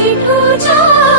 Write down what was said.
幸福中。